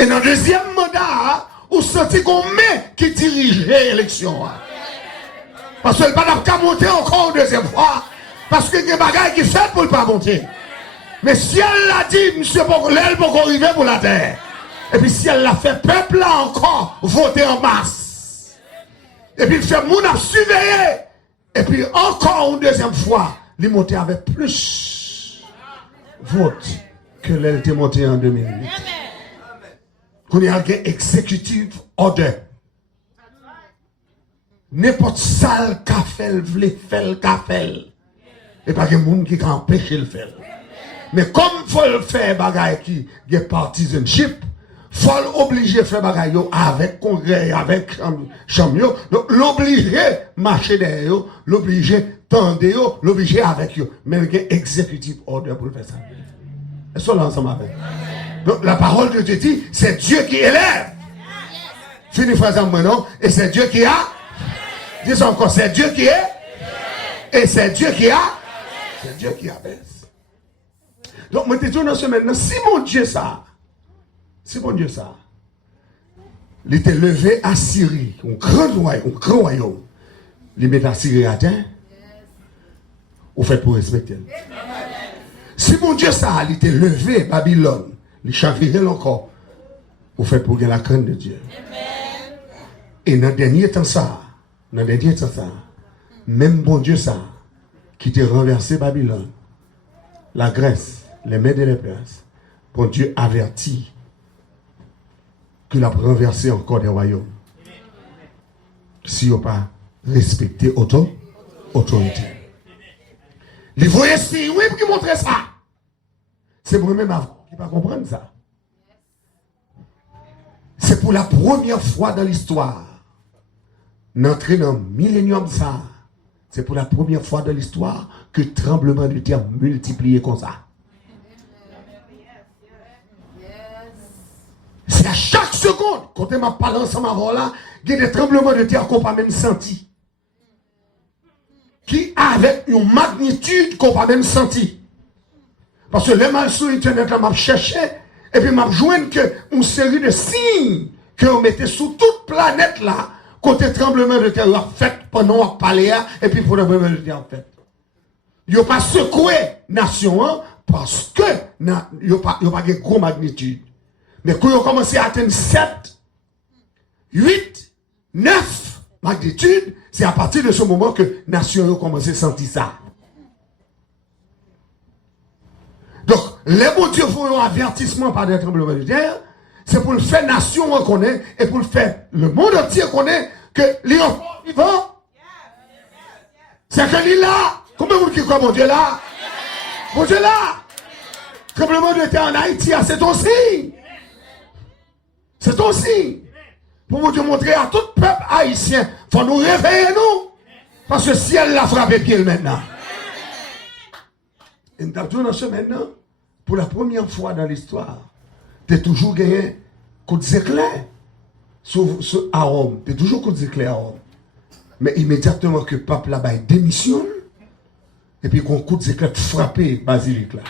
Et dans le deuxième mandat, vous sentez qu'on met qui dirige l'élection. Parce qu'elle n'a pas monter encore une deuxième fois. Parce que il y a des bagages qui fait pour ne pas monter. Mais si elle l'a dit, monsieur, l'aile pour arriver pour la terre. Et puis si elle l'a fait, peuple là encore voter en masse. Et puis il fait moun à surveiller. Et puis encore une deuxième fois, il monter avec plus vote que l'aile était montée en 2008. Qu'on y a un exécutif order. N'importe salle qu'a fait, vle fait le qu'a fait. Et pas de monde qui a empêché le faire. Mais comme il faut le faire bagay qui est partisanship, il faut l'obliger à faire bagay avec congrès, avec chambre, donc l'obliger marcher derrière, l'obliger tendre, l'obliger avec eux. Mais il y a un exécutif order pour faire ça. Est-ce que l'ensemble avec? Donc la parole de Dieu dit, c'est Dieu qui élève. Fini phrase maintenant, et c'est Dieu qui a. Dis encore, c'est Dieu qui est. Et c'est Dieu qui a. C'est Dieu qui abaisse. Donc, moi, je te dis dans ce maintenant, si mon Dieu ça, il était levé à Syrie, un grand royaume, il met à Syrie à terre, ou fait pour respecter. Si mon Dieu ça, il était levé à Babylone, il chavirait encore, ou fait pour gagner la crainte de Dieu. Et dans le dernier temps ça, même bon Dieu ça, qui t'a renversé Babylone, la Grèce, les Mèdes et les Perses, bon Dieu avertit qu'il a renversé encore des royaumes. Si on n'a pas respecté autorité. Les voyez si, oui, pour qui montrer ça. C'est moi-même avant qui ne pas comprendre ça. C'est pour la première fois dans l'histoire, d'entrer dans le millénium ça. C'est pour la première fois dans l'histoire que le tremblement de terre multiplié comme ça. C'est à chaque seconde, quand on m'a parlé ensemble avant là, il y a des tremblements de terre qu'on n'a pas même senti. Qui avec une magnitude qu'on n'a pas même senti. Parce que les mal sur Internet, là, m'a cherché, et puis m'a joint que une série de signes qu'on mettait sur toute planète là, côté tremblement de terre a fait pendant qu'on parlait, et puis pour le tremblement de terre fait. Il n'y a pas secoué nation hein, parce que il n'y a pas de gros magnitude. Mais quand ils ont commencé à atteindre 7, 8, 9 magnitudes, c'est à partir de ce moment que la nation a commencé à sentir ça. Donc, les bons dieux font un avertissement par des tremblements de terre, c'est pour le faire nation reconnaître et pour le faire le monde entier reconnaître que les enfants vivants, c'est que l'île là, combien de monde qui croit mon Dieu là? Mon Dieu là! Tremblement de terre en Haïti, c'est ton signe. C'est ton signe. Pour vous montrer à tout peuple haïtien, il faut nous réveiller nous. Parce que si elle l'a frappé pied maintenant. Et nous avons dans ce maintenant, pour la première fois dans l'histoire, tu as toujours gagné coup d'éclair à Rome. Tu as toujours coup d'éclair à Rome. Mais immédiatement que le peuple là-bas démissionne, et puis qu'on coup d'éclair frappé basilique là.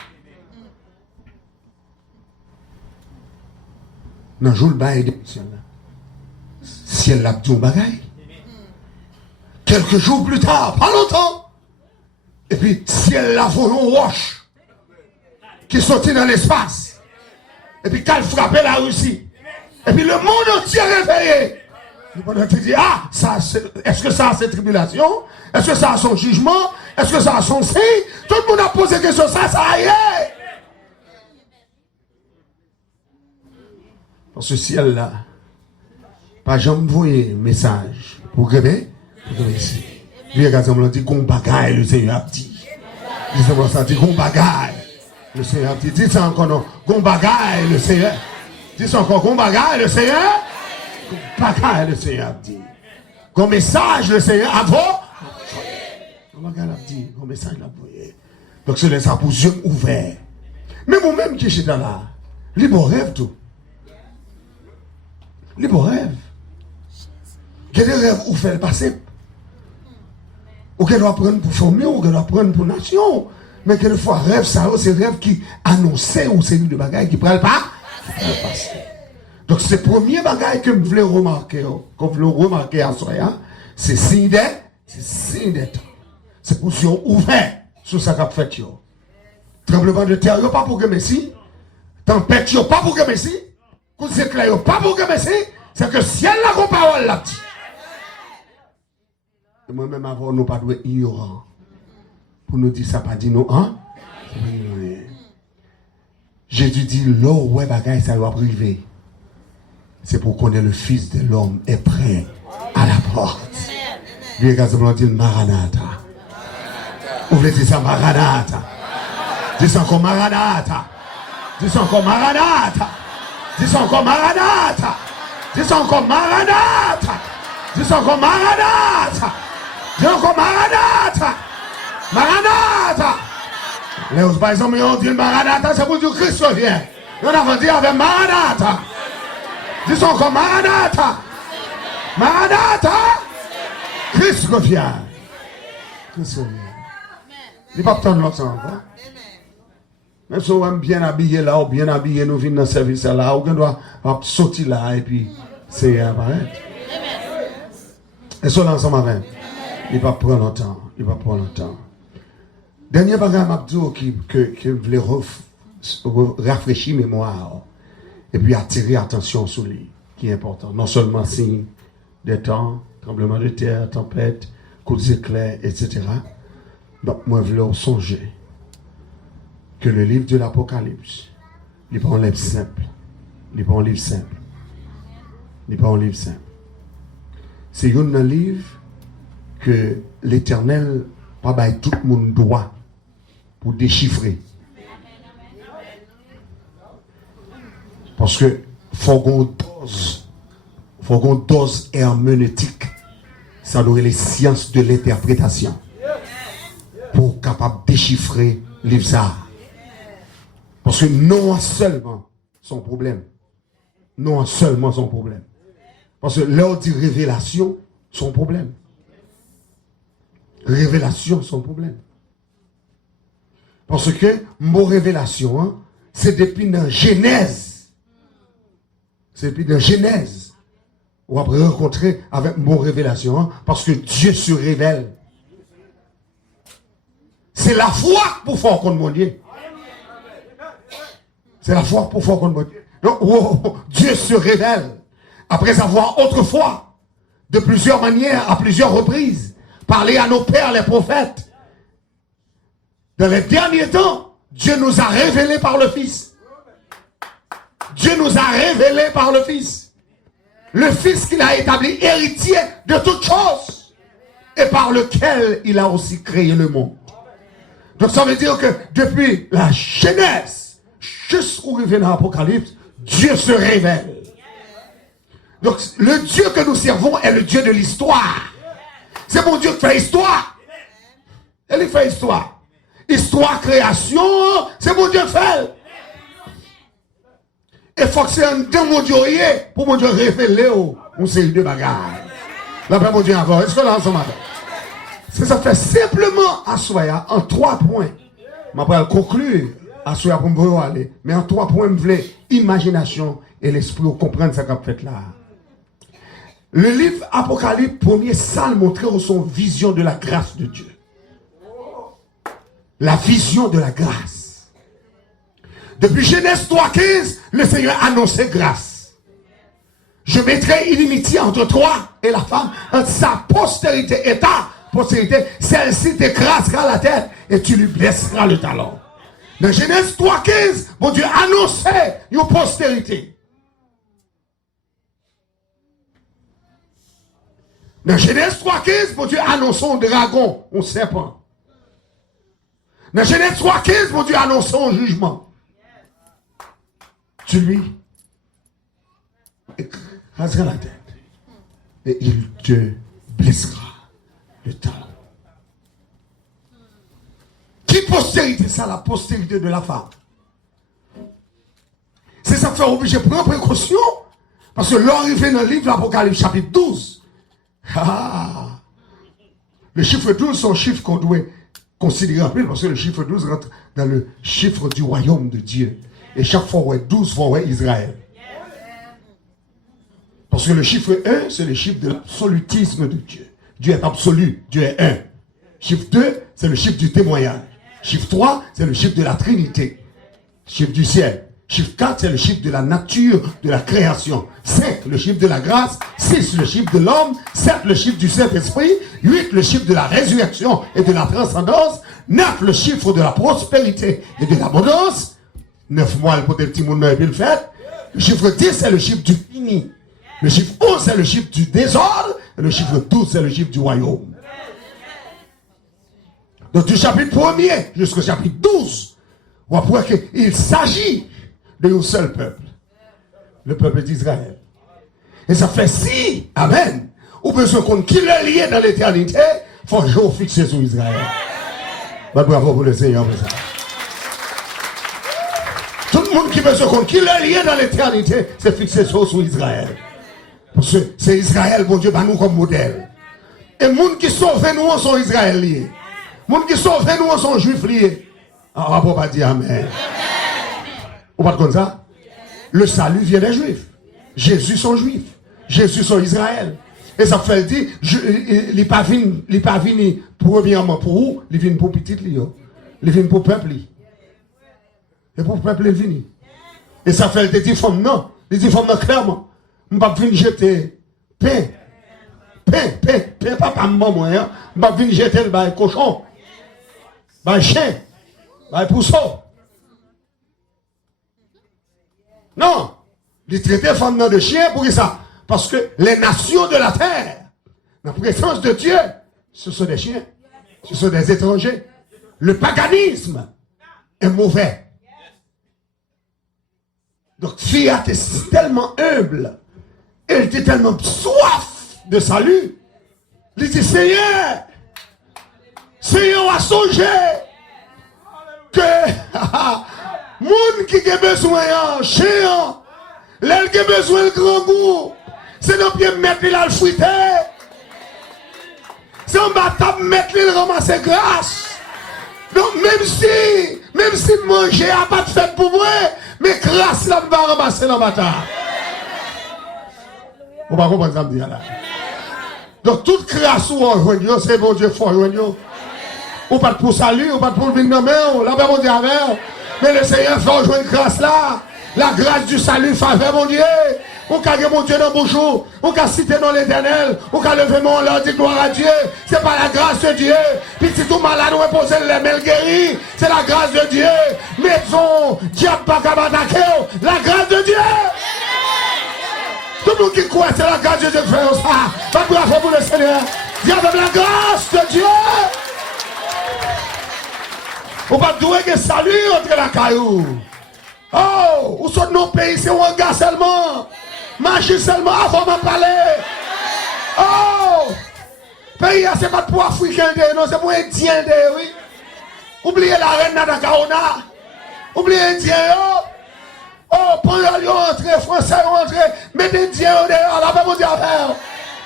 Dans le jour de démission là. Si elle l'a dit au bagaille, quelques jours plus tard, pas longtemps, et puis si elle l'a volé au roche, qui sortit dans l'espace, et puis qu'elle frappait la Russie, et puis le monde entier réveillé. Le monde entier dit, ah, est-ce que ça a ses tribulations? Est-ce que ça a son jugement? Est-ce que ça a son signe? Tout le monde a posé question, ça y est. Parce que si elle là, pas jamais envoyé message pour Grébé, ici. Lui, regarde, dit qu'on bagaille, le Seigneur a dit. Dis-moi ça, dit qu'on bagaille, le Seigneur a dit. Dis ça encore non, qu'on bagaille, le Seigneur. Dis ça encore, qu'on bagaille, le Seigneur. Qu'on bagaille, le Seigneur a dit. Qu'on message, le Seigneur a dit. Qu'on bagaille, a dit, qu'on message l'a envoyé. Donc, c'est les pour yeux ouverts. Mais moi-même qui suis là, libre rêve tout. Les beaux rêves. Quel est le rêve où faire le passé? Ou qu'elle doit prendre pour former, ou qu'elle doit prendre pour nation. Mais quelquefois, rêve, ça, c'est rêve qui annonçait ou c'est de bagaille qui ne prend pas. Donc, c'est le premier bagage que je voulais remarquer, à soi, c'est signe des temps. C'est pour qu'on ouvert sur ça qu'a fait. Tremblement de terre, pas pour que Messi. Tempête, pas pour que Messi. Coup d'éclair, pas pour que Messi. C'est que ciel la qu'on parole là. Et moi-même, avant, nous pas doué ignorant. Pour nous dire ça, pas dit nous, hein? Jésus dit, l'eau, ouais, bagaille, ça va priver. C'est pour qu'on ait le Fils de l'homme est prêt à la porte. Lui, quasiment dit Maranatha. Vous voulez dire ça, Maranatha? Dis ça encore Maranatha. Dis ça encore Maranatha. Dis ça encore Maranatha. Dis ça encore Maranatha. Dis ça encore Maranatha. Dis encore Maranatha. Maranatha. Les autres, par exemple, on dit Maranatha, c'est pour dire Christ revient. On a dit avec Maranatha. Dis ça encore Maranatha. Maranatha. Christ revient. Christ revient. Il n'est pas tant de l'autre encore. Même si on est bien habillé là, ou bien habillé, nous venons dans le service là, ou on doit sortir là, et puis c'est apparaître. Et ça, l'ensemble avec. Il va prendre longtemps. Il va prendre longtemps. Dernier bagage Mabdou qui voulait rafraîchir mémoire, et puis attirer attention sur lui, qui est important. Non seulement signe des temps, tremblement de terre, tempête, coups d'éclair, etc. Donc, moi, je voulais songer que le livre de l'Apocalypse, il n'est pas un livre simple. Il n'est pas un livre simple. Il n'est pas un livre simple. C'est un livre que l'Éternel, pas bail tout le monde droit pour déchiffrer. Parce que faut qu'on dose herméneutique. Ça doit être les sciences de l'interprétation. Pour capable de déchiffrer le livre ça. Parce que non seulement son problème. Non seulement son problème. Parce que l'heure dit révélation, son problème. Révélation, son problème. Parce que mot révélation, hein, c'est depuis dans Genèse. C'est depuis dans Genèse. On va rencontrer avec mot révélation, hein, parce que Dieu se révèle. C'est la foi pour faire contre mon Dieu. C'est la foi pour faire contre mon Dieu. Donc, oh, Dieu se révèle. Après avoir autrefois, de plusieurs manières, à plusieurs reprises, parlé à nos pères, les prophètes. Dans les derniers temps, Dieu nous a révélé par le Fils. Dieu nous a révélé par le Fils. Le Fils qu'il a établi héritier de toutes choses. Et par lequel il a aussi créé le monde. Donc ça veut dire que depuis la Genèse, jusqu'au arrivé dans l'Apocalypse, Dieu se révèle. Donc le Dieu que nous servons est le Dieu de l'histoire. C'est mon Dieu qui fait histoire. Il fait histoire. Histoire, création, c'est mon Dieu qui fait. Et il faut que c'est un Dieu mon Dieu pour mon Dieu révéler une série de bagages. Là, mon Dieu encore. Est-ce que là, ensemble? C'est ça fait simplement à soi en 3 points. Je vais conclure à soi pour me aller. Mais en 3 points, je voulais imagination et l'esprit pour comprendre ce qu'on a fait là. Le livre Apocalypse, premier salle montrait son vision de la grâce de Dieu. La vision de la grâce. Depuis Genèse 3,15, le Seigneur annonçait grâce. Je mettrai inimitié entre toi et la femme, entre sa postérité et ta postérité. Celle-ci t'écrasera la tête et tu lui blesseras le talon. Dans Genèse 3,15, mon Dieu annonçait une postérité. Dans Genèse 3,15, mon Dieu annonçait un dragon, un serpent. Dans Genèse 3,15, mon Dieu annonçait un jugement. Tu lui écraseras la tête et il te blessera le talon. Qui postérité ça? La postérité de la femme. C'est ça qui fait obligé de prendre précaution. Parce que l'arrivée dans le livre de l'Apocalypse chapitre 12. Le chiffre 12, c'est un chiffre qu'on doit considérer en plus. Parce que le chiffre 12 rentre dans le chiffre du royaume de Dieu. Et chaque fois, ouais, 12 fois, ouais, Israël. Parce que le chiffre 1, c'est le chiffre de l'absolutisme de Dieu. Dieu est absolu, Dieu est un. Chiffre 2, c'est le chiffre du témoignage. Chiffre 3, c'est le chiffre de la Trinité. Chiffre du ciel. Chiffre 4, c'est le chiffre de la nature, de la création. 5, le chiffre de la grâce. 6, le chiffre de l'homme. 7, le chiffre du Saint-Esprit. 8, le chiffre de la résurrection et de la transcendance. 9, le chiffre de la prospérité et de l'abondance. 9 mois pour des petits mouns et puis le fait. Le chiffre 10, c'est le chiffre du fini. Le chiffre 11, c'est le chiffre du désordre. Et le chiffre 12, c'est le chiffre du royaume. Donc du chapitre 1er jusqu'au chapitre 12, on va voir qu'il s'agit de un seul peuple. Le peuple d'Israël. Et ça fait si, amen, ou besoin qu'on qui le lié dans l'éternité, il faut jour fixer sur Israël. Bah, bravo pour le Seigneur pour ça. Tout le monde qui besoin qu'on qui le lié dans l'éternité, c'est fixer sur Israël. Parce que c'est Israël, bon Dieu, bah nous comme modèle. Et les gens qui sauvent nous sont Israéliens. Les gens qui sauvent nous sont juifs liés. Ah, on ne peut pas dire amen. Vous pas comme ça? Le salut vient des juifs. Jésus sont juifs. Jésus sont Israël. Et ça fait dire, il n'est pas venu premièrement pour vous, il vient pour petit Lio. Il vient pour peuple. Et pour peuple, il vient. Et ça fait dire, femme non. Il dit, femme non, clairement. Je ne vais pas venir jeter pain, pas maman, hein. Je ne vais pas venir jeter le cochon, le chien, le pousseau. Non, il traite les femmes de chien pour ça. Parce que les nations de la terre, la présence de Dieu, ce sont des chiens, ce sont des étrangers. Le paganisme est mauvais. Donc, Fiat est tellement humble. Elle était tellement soif de salut. Il dit, Seigneur, a songé que moun qui a besoin de chien, l'elle qui a besoin de grand goût, c'est non bien mettre là le fruité. C'est un bâtard mettre le ramasser grâce. Donc même si manger n'a pas de fait pour moi, mais grâce là va ramasser dans le bâtard. On va comprendre ça me dire là. Donc toute grâce où on rejoint, c'est bon Dieu fort rejoindre. Ou pas pour salut, ou pas pour venir dans main, là ben mon Dieu avec. Mais le Seigneur fait rejoindre grâce là. La grâce du salut faveur mon Dieu. Ou qu'a mon Dieu dans bonjour, ou qu'a cité dans l'éternel, ou qu'a levé mon leur dit gloire à Dieu. C'est pas la grâce de Dieu. Puis si tout malade ou imposé les mêmes guéris, c'est la grâce de Dieu. Maison, diable pas qu'à m'attaquer, la grâce de Dieu. Tout le monde qui croit, c'est la grâce de Dieu qui fait ça. Pas bravo pour le Seigneur. Dieu avec la grâce de Dieu. On va douer que salut entre la caillou. Oh, où sont nos pays, c'est un gars seulement. Marcher seulement avant de parler. Oh, pays, c'est pas pour Africain, non, c'est pour Indien, oui. Oubliez la reine Nadakaona. Oubliez Indien, oh, pendant qu'ils rentrent, Français rentrent, mettez Indien dehors, là, pas vous dire affaire.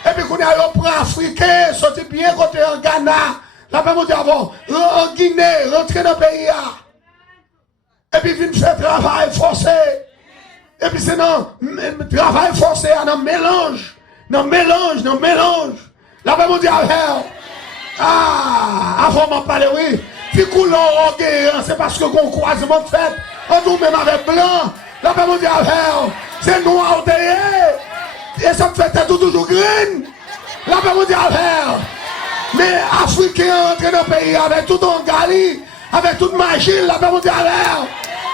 Et puis, quand on prend Africain, sortez bien côté en Ghana, là, pas vous dire avant, en Guinée, rentrez dans le pays, et puis, viennent faire travail forcé. Et puis, c'est non, travail forcé, dans mélange. Dans mélange. Là, va me dire, avant m'en parler, oui. Si coulon, c'est parce que qu'on croisement fait, on nous même avec blanc. Là, va me dire, c'est noir derrière. Et ça me fait toujours green. Là, va me dire, mais Africains rentrent dans le pays avec tout en Gali, avec toute machine, là, va me dire,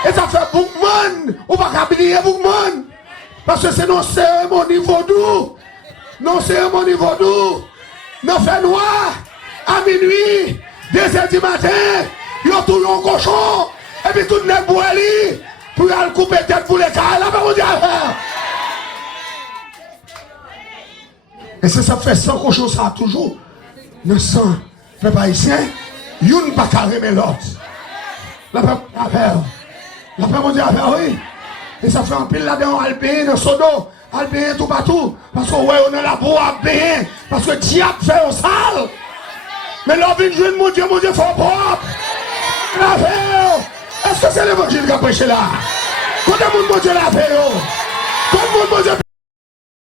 et ça fait beaucoup de monde. On va pas oublier beaucoup de monde. Parce que c'est nos cérémonies vaudou. Nos cérémonies vaudou. Nos fait noir. À minuit. 2h du matin. Ils ont tout un cochon. Et puis tout le monde boit pour aller couper tête pour les cas. Là, on dit et c'est ça fait 100 cochons, ça toujours. 900. Peuple haïtien. Y'une pas carré mais l'autre. La peuple affaire. La paix mon Dieu, oui. Et ça fait un pile là-dedans, Albéen, dans Sodo, Albéen tout partout. Parce qu'on on est là pour Albéen. Parce que diable fait un sale. Mais là, vient jouer mon Dieu, faut propre. La paix. Est-ce que c'est l'évangile qui a prêché là? Quand le monde, mon Dieu, la paix. Quand le monde, mon Dieu.